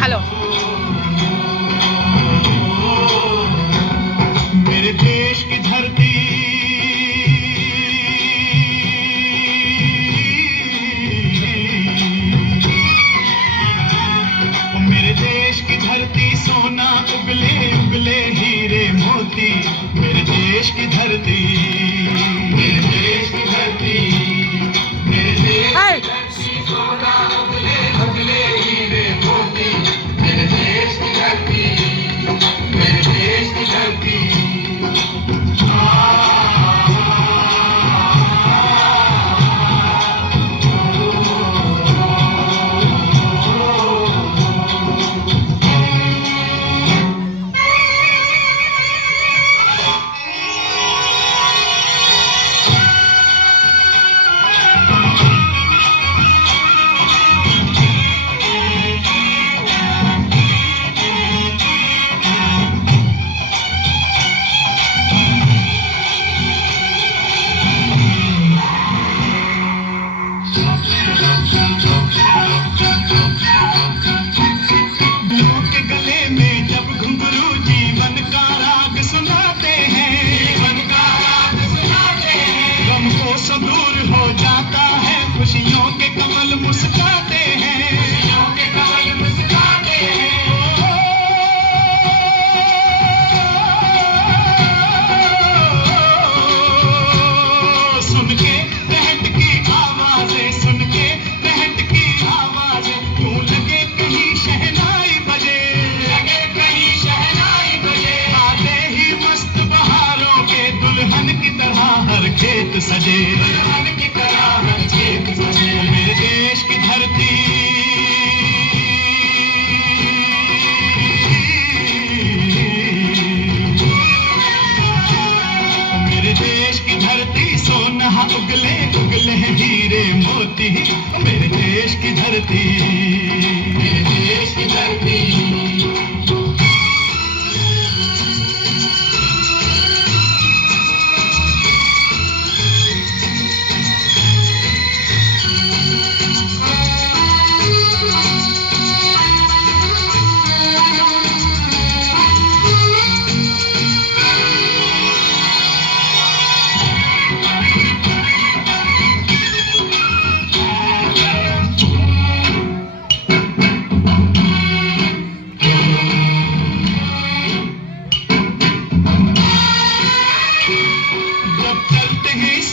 déjalo. मेरे देश की धरती मेरे देश की धरती सोना उगले उगले हीरे मोती मेरे देश की धरती मेरे देश की धरती मेरे देश Hey! की धरती सोना उगले उगले हीरे मोती मेरे देश की धरती मेरे देश की धरती खुशियों के कमल मुस्कुराते हैं खुशियों के कमल मुस्कुराते हैं सुन के महट की आवाजें सुन के महट की आवाजें क्यों लगे कहीं शहनाई बजे लगे कहीं शहनाई बजे आते ही मस्त बहारों के दुल्हन की तरह हर खेत सजे दुल्हन की तरह हर खेत सजे मेरे देश की धरती मेरे देश की धरती सोना उगले उगले हीरे मोती मेरे देश की धरती मेरे देश की धरती जब चलते हैं इस